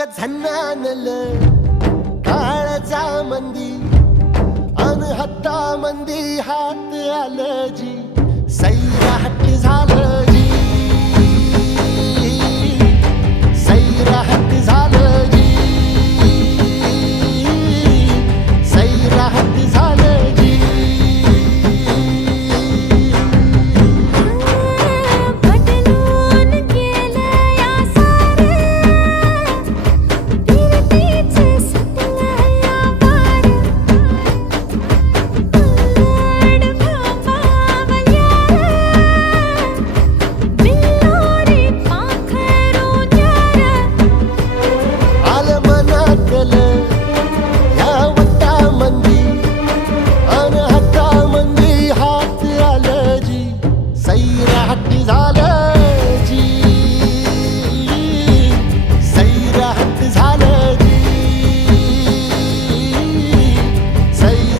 ग झन्नानल काळजा मंदी अन हत्ता मंदी हात आलं जी सैराट झालं जी सैराट